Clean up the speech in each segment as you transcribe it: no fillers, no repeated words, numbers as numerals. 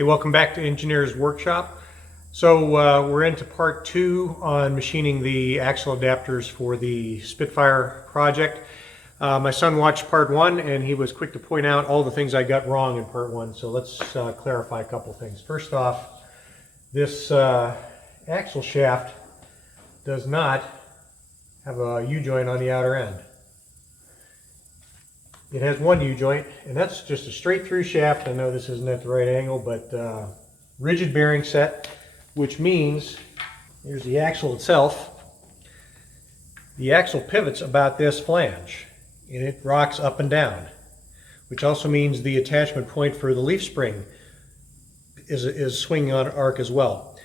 Hey, welcome back to Engineer's Workshop. So we're into part 2 on machining the axle adapters for the Spitfire project. My son watched part 1 and he was quick to point out all the things I got wrong in part 1. So let's clarify a couple things. First off, this axle shaft does not have a U-joint on the outer end. It has one U-joint, and that's just a straight through shaft. I know this isn't at the right angle, but rigid bearing set, which means here's the axle itself. The axle pivots about this flange, and it rocks up and down, which also means the attachment point for the leaf spring is swinging on arc as well.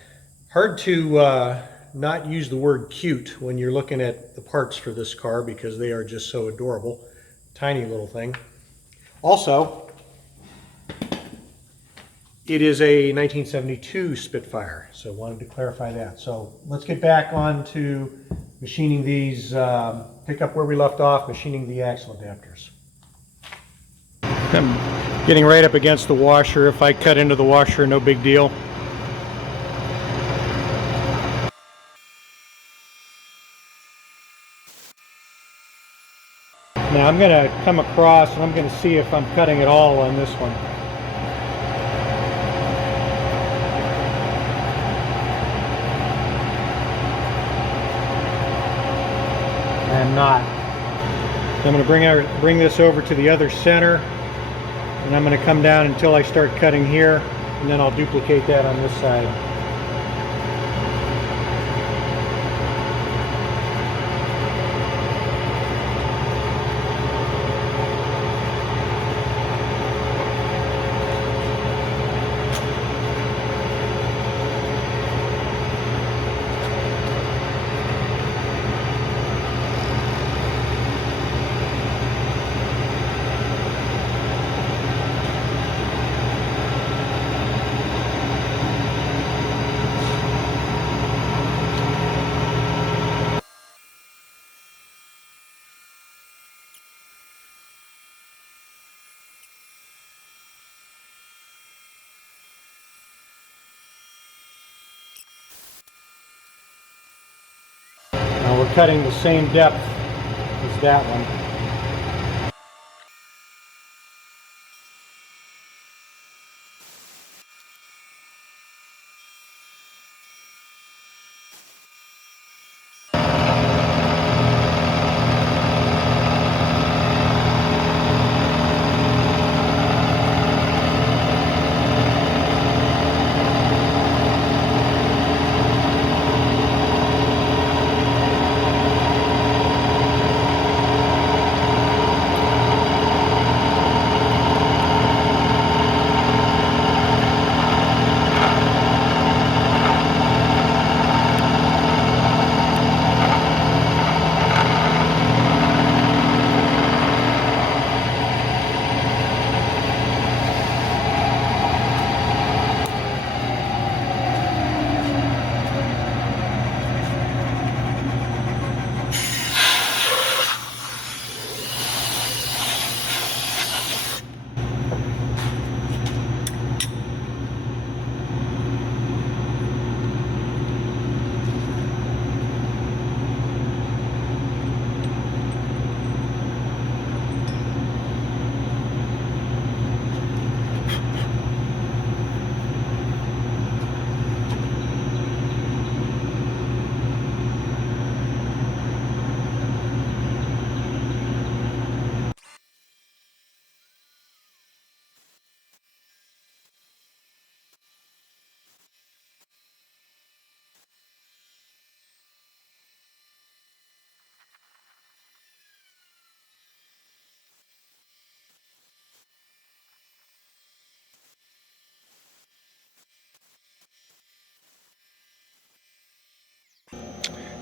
Hard to not use the word cute when you're looking at the parts for this car because they are just so adorable. Tiny little thing. Also, it is a 1972 Spitfire, so wanted to clarify that. So let's get back on to machining these, pick up where we left off, machining the axle adapters. I'm getting right up against the washer. If I cut into the washer, no big deal. Now I'm going to come across and I'm going to see if I'm cutting at all on this one. I'm not. I'm going to bring this over to the other center, and I'm going to come down until I start cutting here, and then I'll duplicate that on this side. Now we're cutting the same depth as that one.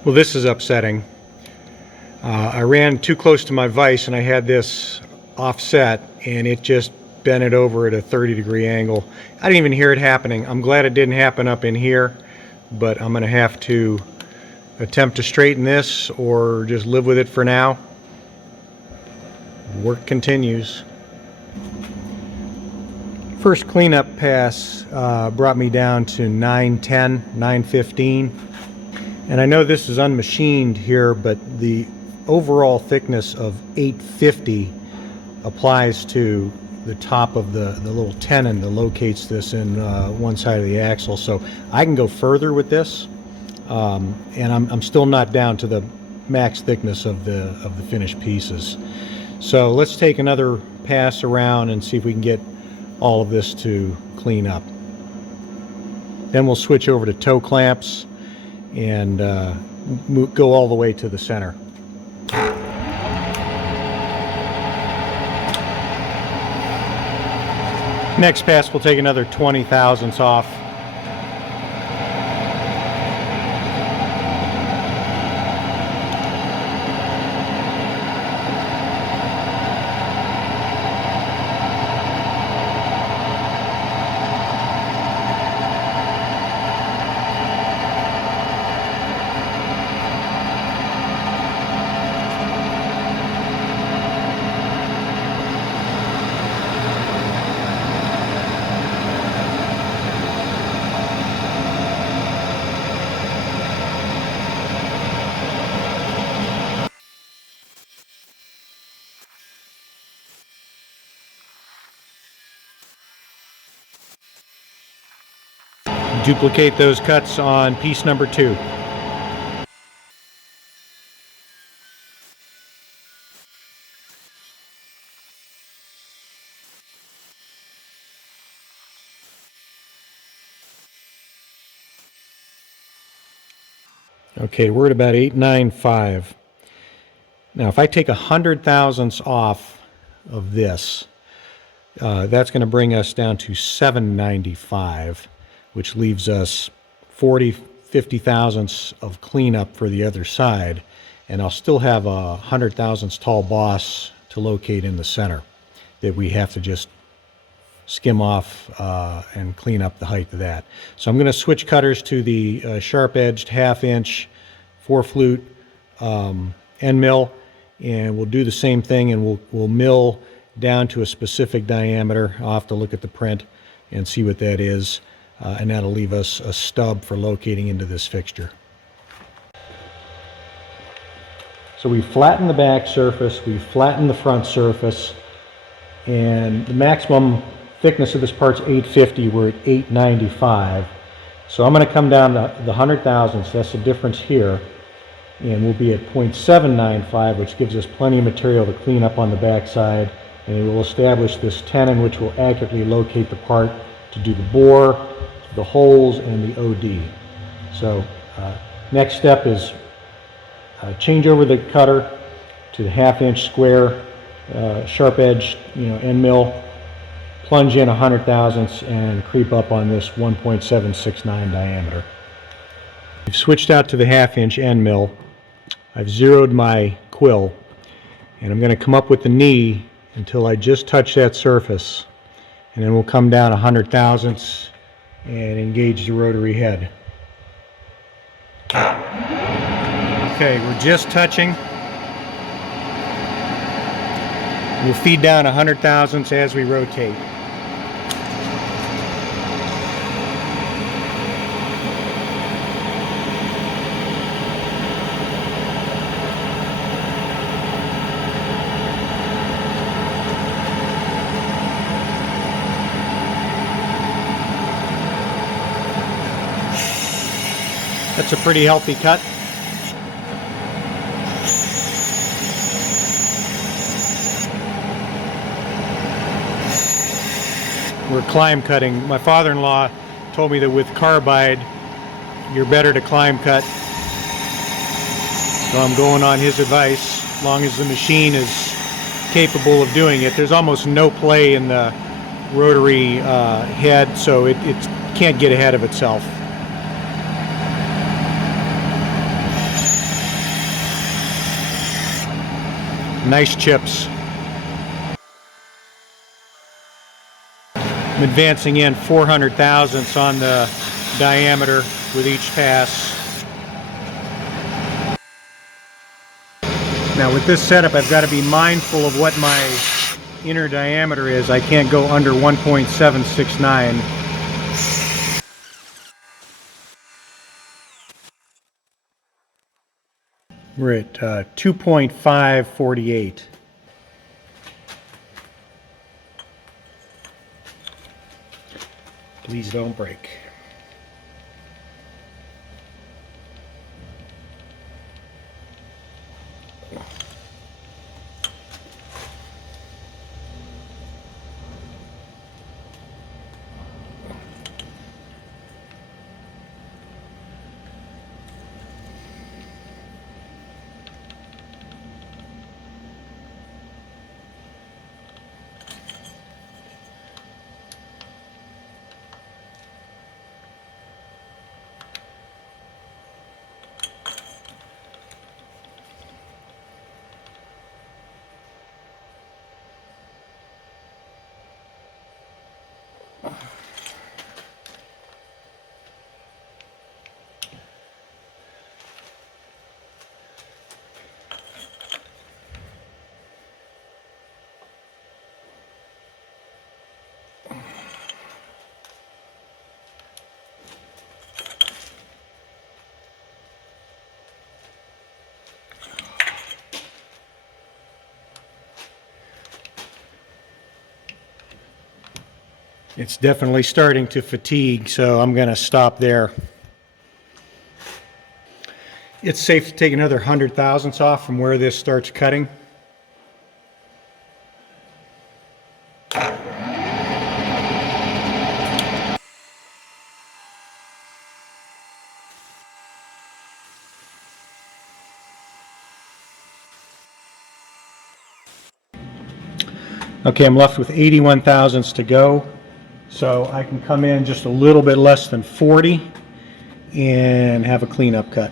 Well, this is upsetting. I ran too close to my vise and I had this offset and it just bent it over at a 30-degree angle. I didn't even hear it happening. I'm glad it didn't happen up in here, but I'm going to have to attempt to straighten this or just live with it for now. Work continues. First cleanup pass brought me down to 910, 915. And I know this is unmachined here, but the overall thickness of 850 applies to the top of the little tenon that locates this in one side of the axle. So I can go further with this, and I'm still not down to the max thickness of the finished pieces. So let's take another pass around and see if we can get all of this to clean up. Then we'll switch over to toe clamps and go all the way to the center. Next pass we'll take another 20 thousandths off. Duplicate those cuts on piece number 2. Okay, we're at about 895. Now if I take 100 thousandths off of this, that's going to bring us down to 795, which leaves us 50 thousandths of cleanup for the other side, and I'll still have a 100 thousandths tall boss to locate in the center that we have to just skim off and clean up the height of that. So I'm going to switch cutters to the sharp-edged 1/2 inch 4-flute end mill, and we'll do the same thing, and we'll mill down to a specific diameter. I'll have to look at the print and see what that is, and that'll leave us a stub for locating into this fixture. So we flatten the back surface, we flatten the front surface, and the maximum thickness of this part's 850, we're at 895. So I'm going to come down to the 100 thousandths, that's the difference here, and we'll be at 0.795, which gives us plenty of material to clean up on the back side, and it will establish this tenon which will accurately locate the part to do the bore, the holes, and the OD. So next step is change over the cutter to the 1/2 inch square sharp edge, end mill, plunge in 100 thousandths and creep up on this 1.769 diameter. We've switched out to the 1/2 inch end mill. I've zeroed my quill, and I'm going to come up with the knee until I just touch that surface, and then we'll come down 100 thousandths and engage the rotary head. Okay, we're just touching. We'll feed down 100 thousandths as we rotate. That's a pretty healthy cut. We're climb cutting. My father-in-law told me that with carbide, you're better to climb cut. So I'm going on his advice, as long as the machine is capable of doing it. There's almost no play in the rotary head, so it can't get ahead of itself. Nice chips. I'm advancing in 400 thousandths on the diameter with each pass. Now with this setup, I've got to be mindful of what my inner diameter is, I can't go under 1.769. We're at 2.548. Please don't break. It's definitely starting to fatigue, so I'm going to stop there. It's safe to take another 100 thousandths off from where this starts cutting. Okay, I'm left with 81 thousandths to go. So I can come in just a little bit less than 40 and have a cleanup cut.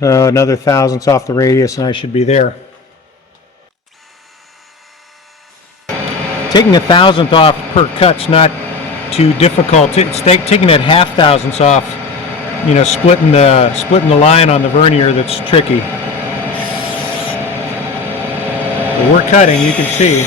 Another thousandths off the radius and I should be there. Taking a thousandth off per cut's not too difficult. It's taking that half thousandths off, you know, splitting the line on the vernier that's tricky. But we're cutting, you can see.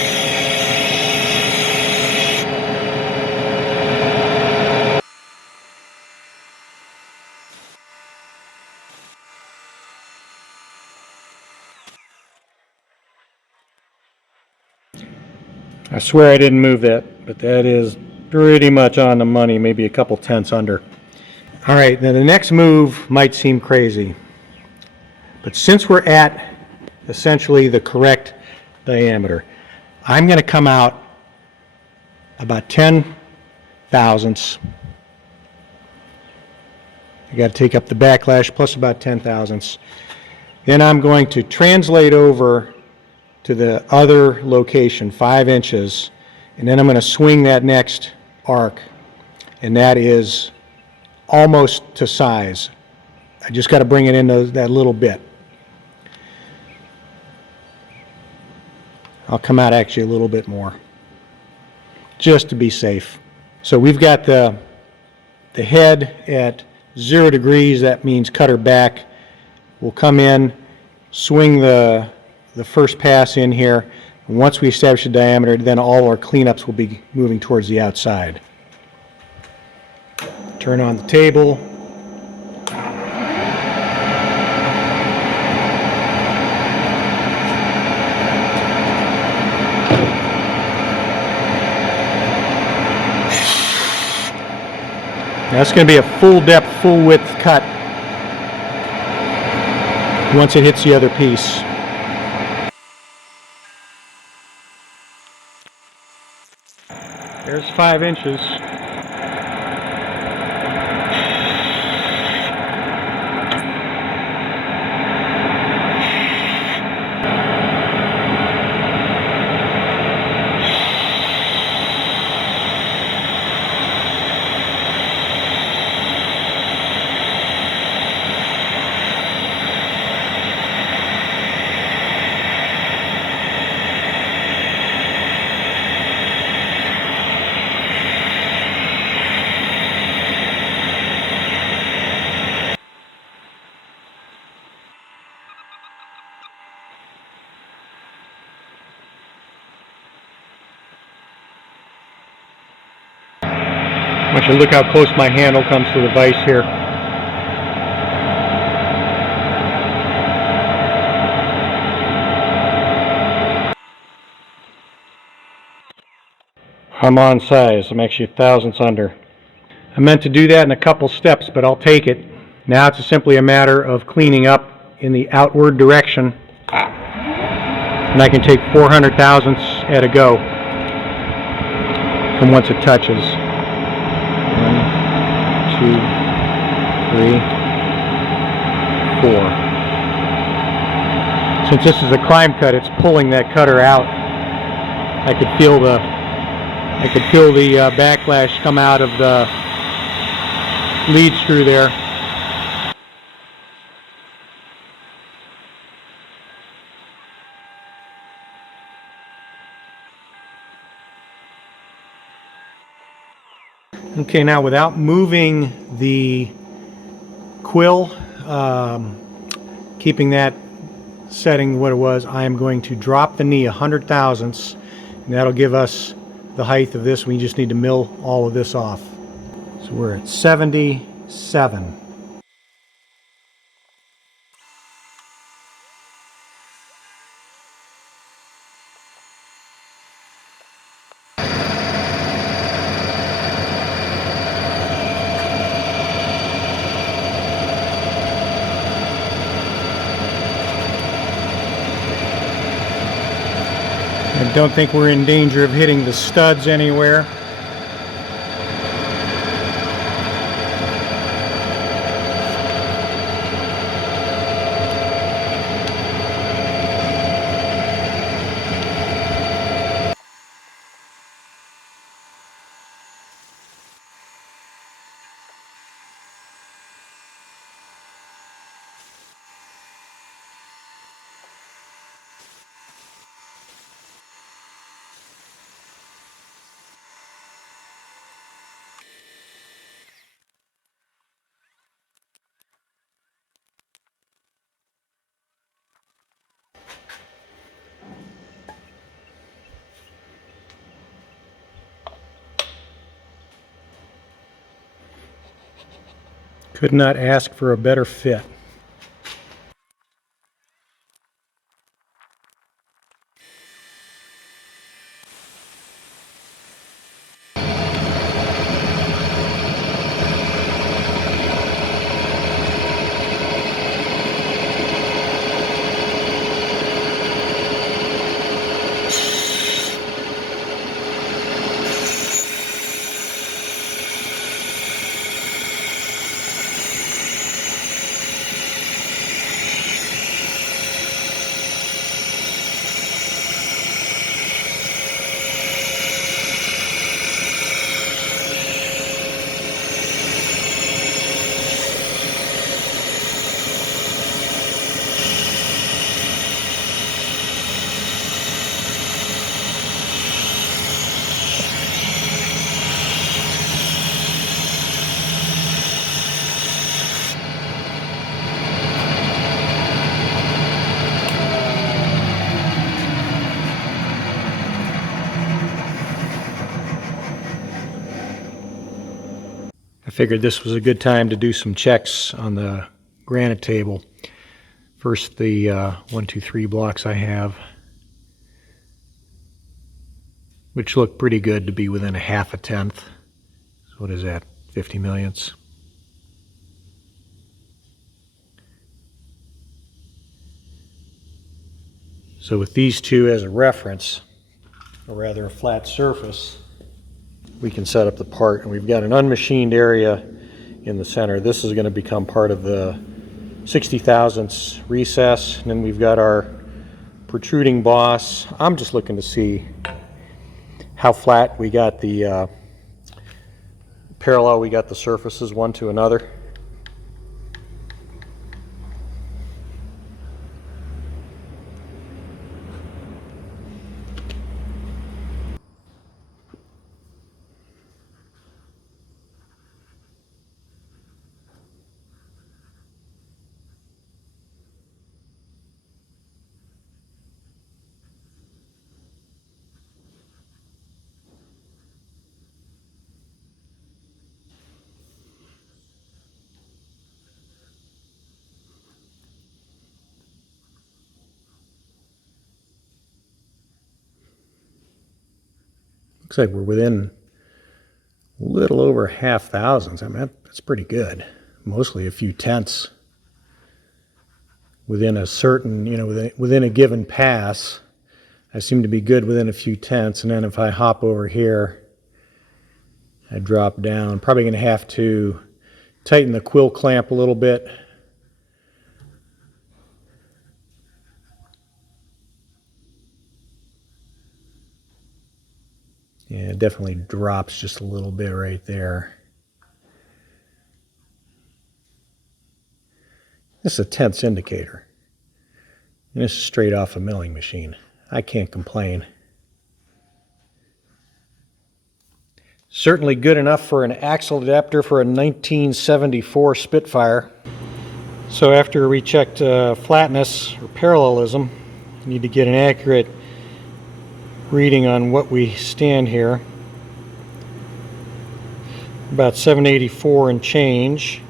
I swear I didn't move that, but that is pretty much on the money, maybe a couple tenths under. All right, now the next move might seem crazy, but since we're at essentially the correct diameter, I'm going to come out about 10 thousandths. I got to take up the backlash plus about 10 thousandths. Then I'm going to translate over to the other location, 5 inches, and then I'm going to swing that next arc, and that is almost to size. I just got to bring it in that little bit. I'll come out actually a little bit more, just to be safe. So we've got the head at 0 degrees, that means cutter back. We'll come in, swing the first pass in here, and once we establish the diameter, then all our cleanups will be moving towards the outside. Turn on the table. That's going to be a full depth, full width cut once it hits the other piece. There's 5 inches. Actually, look how close my handle comes to the vise here. I'm on size. I'm actually 1/1000 under. I meant to do that in a couple steps, but I'll take it. Now it's simply a matter of cleaning up in the outward direction, and I can take 400 thousandths at a go from once it touches. 1, 2, 3, 4. Since this is a climb cut, it's pulling that cutter out. I could feel the backlash come out of the lead screw there. Okay, now without moving the quill, keeping that setting what it was, I am going to drop the knee 100 thousandths, and that'll give us the height of this. We just need to mill all of this off. So we're at 77. I don't think we're in danger of hitting the studs anywhere. Could not ask for a better fit. I figured this was a good time to do some checks on the granite table. First, the 1, 2, 3 blocks I have, which look pretty good to be within a 1/2 So what is that, 50 millionths? So with these two as a reference, or rather a flat surface, we can set up the part, and we've got an unmachined area in the center. This is going to become part of the 60 thousandths recess, and then we've got our protruding boss. I'm just looking to see how flat we got the parallel we got the surfaces one to another. Looks like we're within a little over half thousandths. I mean, that's pretty good. Mostly a few tenths within a certain, within a given pass. I seem to be good within a few tenths, and then if I hop over here, I drop down. Probably going to have to tighten the quill clamp a little bit. Yeah, it definitely drops just a little bit right there. This is a tenths indicator. And this is straight off a milling machine. I can't complain. Certainly good enough for an axle adapter for a 1974 Spitfire. So after we checked flatness or parallelism, we need to get an accurate reading on what we stand here. About 784 and change.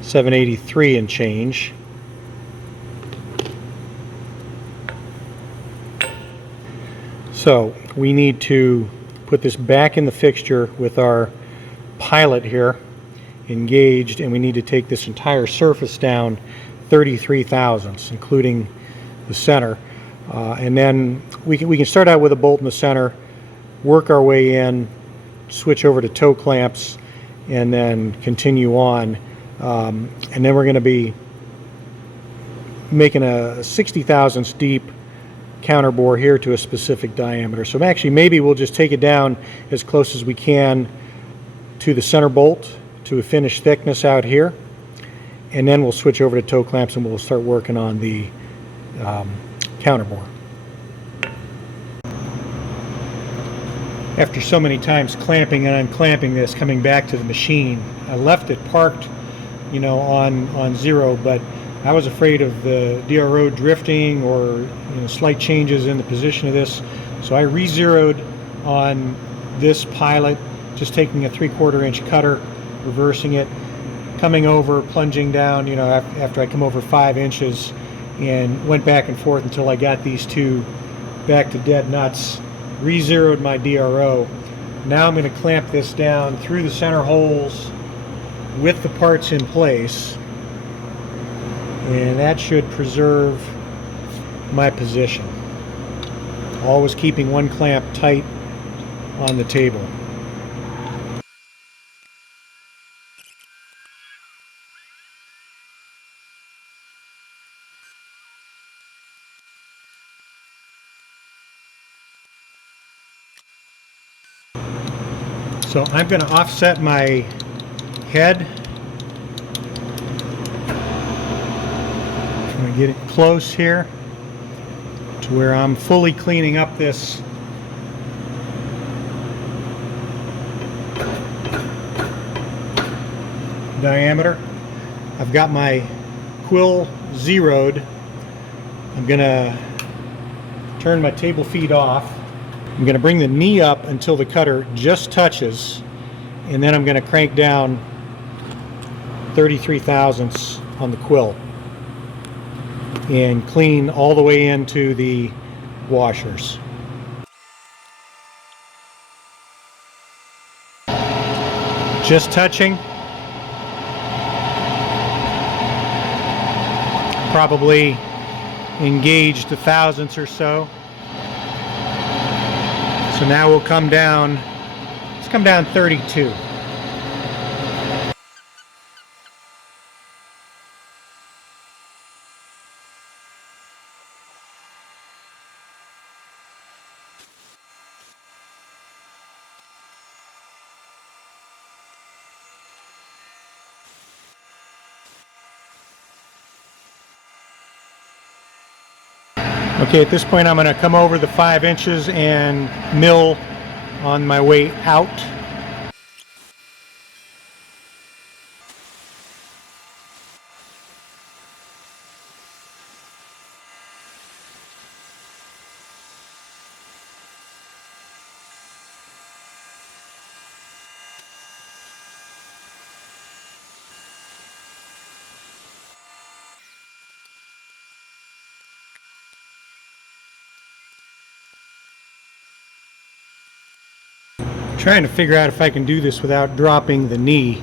$783 and change. So we need to put this back in the fixture with our pilot here engaged, and we need to take this entire surface down 33 thousandths, including the center. And then we can start out with a bolt in the center, work our way in, switch over to toe clamps, and then continue on. And then we're going to be making a 60 thousandths deep counter bore here to a specific diameter. So actually maybe we'll just take it down as close as we can to the center bolt to a finished thickness out here, and then we'll switch over to toe clamps and we'll start working on the counter bore. After so many times clamping and unclamping this, coming back to the machine, I left it parked, on zero, but I was afraid of the DRO drifting or slight changes in the position of this, so I re-zeroed on this pilot, just taking a 3/4 inch cutter, reversing it, coming over, plunging down, after I come over 5 inches, and went back and forth until I got these two back to dead nuts, re-zeroed my DRO. Now I'm going to clamp this down through the center holes with the parts in place, and that should preserve my position. Always keeping one clamp tight on the table. So I'm going to offset my head. I'm going to get it close here to where I'm fully cleaning up this diameter. I've got my quill zeroed. I'm going to turn my table feet off. I'm going to bring the knee up until the cutter just touches, and then I'm going to crank down 33 thousandths on the quill and clean all the way into the washers. Just touching. Probably engaged a thousandths or so. So now we'll come down, let's come down 32. Okay, at this point I'm going to come over the 5 inches and mill on my way out. trying to figure out if I can do this without dropping the knee,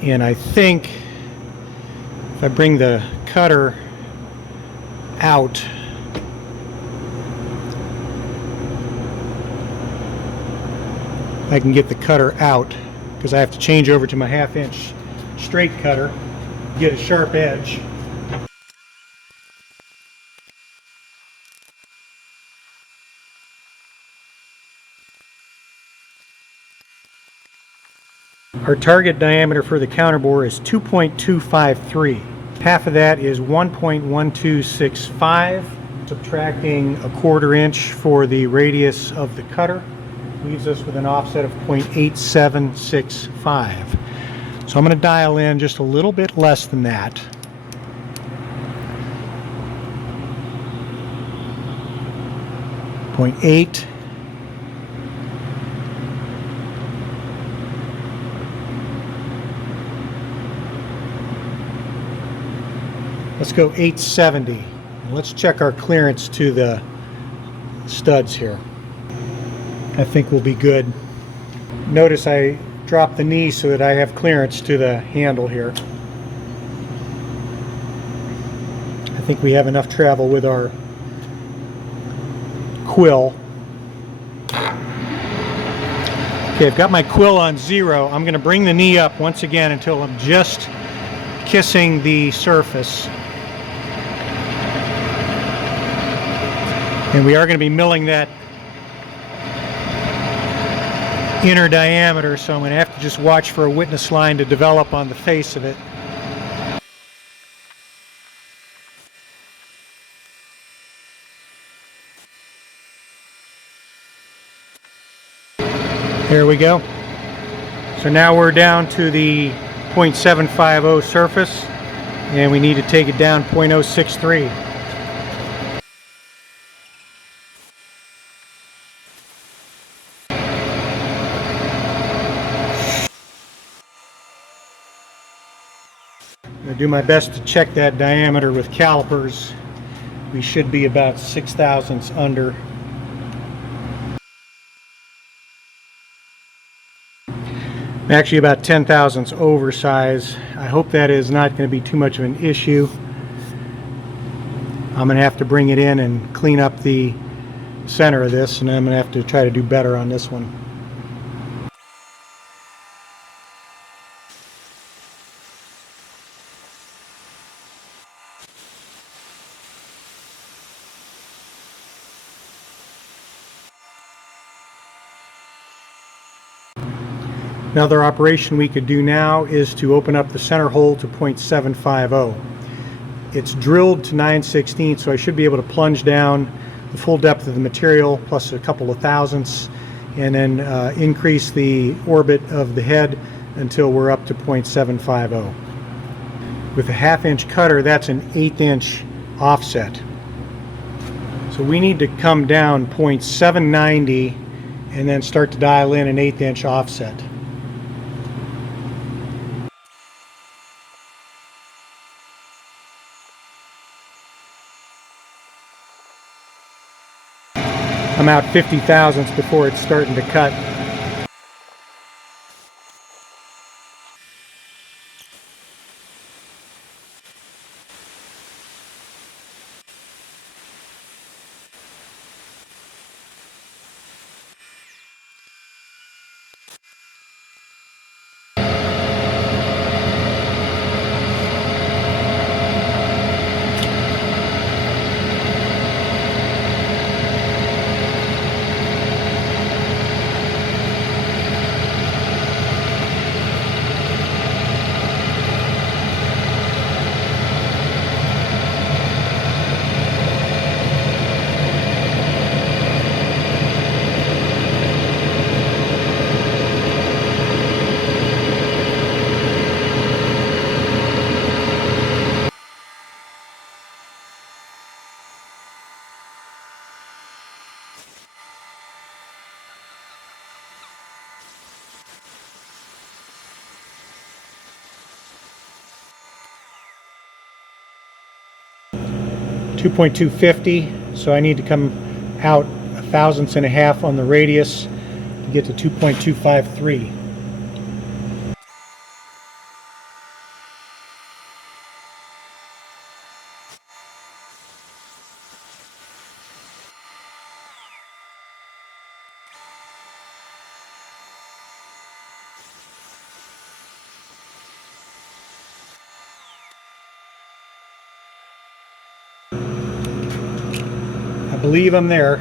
and I think if I bring the cutter out, I can get the cutter out, because I have to change over to my 1/2 inch straight cutter, get a sharp edge. Our target diameter for the counterbore is 2.253. Half of that is 1.1265. Subtracting a 1/4 inch for the radius of the cutter leaves us with an offset of 0.8765. So I'm going to dial in just a little bit less than that. .8. Let's go 870. Let's check our clearance to the studs here. I think we'll be good. Notice I dropped the knee so that I have clearance to the handle here. I think we have enough travel with our quill. Okay, I've got my quill on 0. I'm going to bring the knee up once again until I'm just kissing the surface. And we are going to be milling that inner diameter, so I'm going to have to just watch for a witness line to develop on the face of it. There we go. So now we're down to the 0.750 surface, and we need to take it down 0.063. I'm going to do my best to check that diameter with calipers. We should be about 6 thousandths under. I'm actually about 10 thousandths over size. I hope that is not going to be too much of an issue. I'm going to have to bring it in and clean up the center of this, and I'm going to have to try to do better on this one. Another operation we could do now is to open up the center hole to 0.750. It's drilled to 9/16, so I should be able to plunge down the full depth of the material plus a couple of thousandths, and then increase the orbit of the head until we're up to 0.750. With a 1/2 inch cutter, that's an 1/8 inch offset. So we need to come down 0.790 and then start to dial in an 1/8 inch offset. I'm out 50 thousandths before it's starting to cut. .250, so I need to come out 1/1000 on the radius to get to 2.253. I believe I'm there.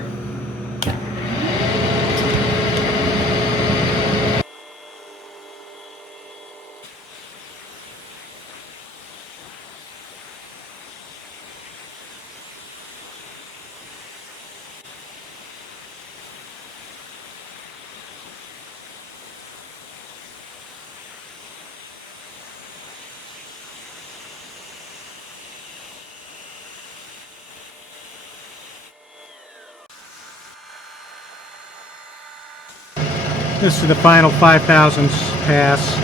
This is the final 5,000ths pass.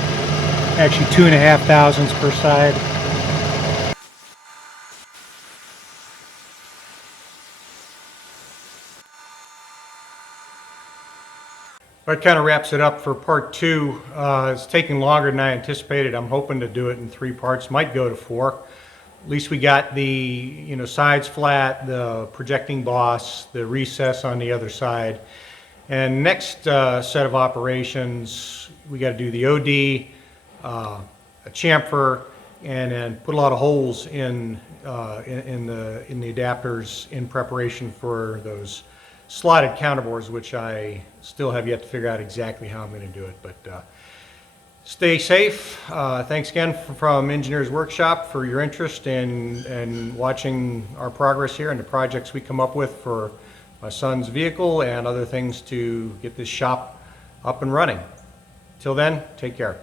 Actually 2,500ths per side. That kind of wraps it up for part 2. It's taking longer than I anticipated. I'm hoping to do it in 3 parts. Might go to 4. At least we got the sides flat, the projecting boss, the recess on the other side. And next set of operations, we got to do the OD, a chamfer, and then put a lot of holes in the adapters in preparation for those slotted counterbores, which I still have yet to figure out exactly how I'm going to do it. But stay safe. Thanks again from Engineers Workshop for your interest in watching our progress here and the projects we come up with for my son's vehicle and other things to get this shop up and running. Till then, take care.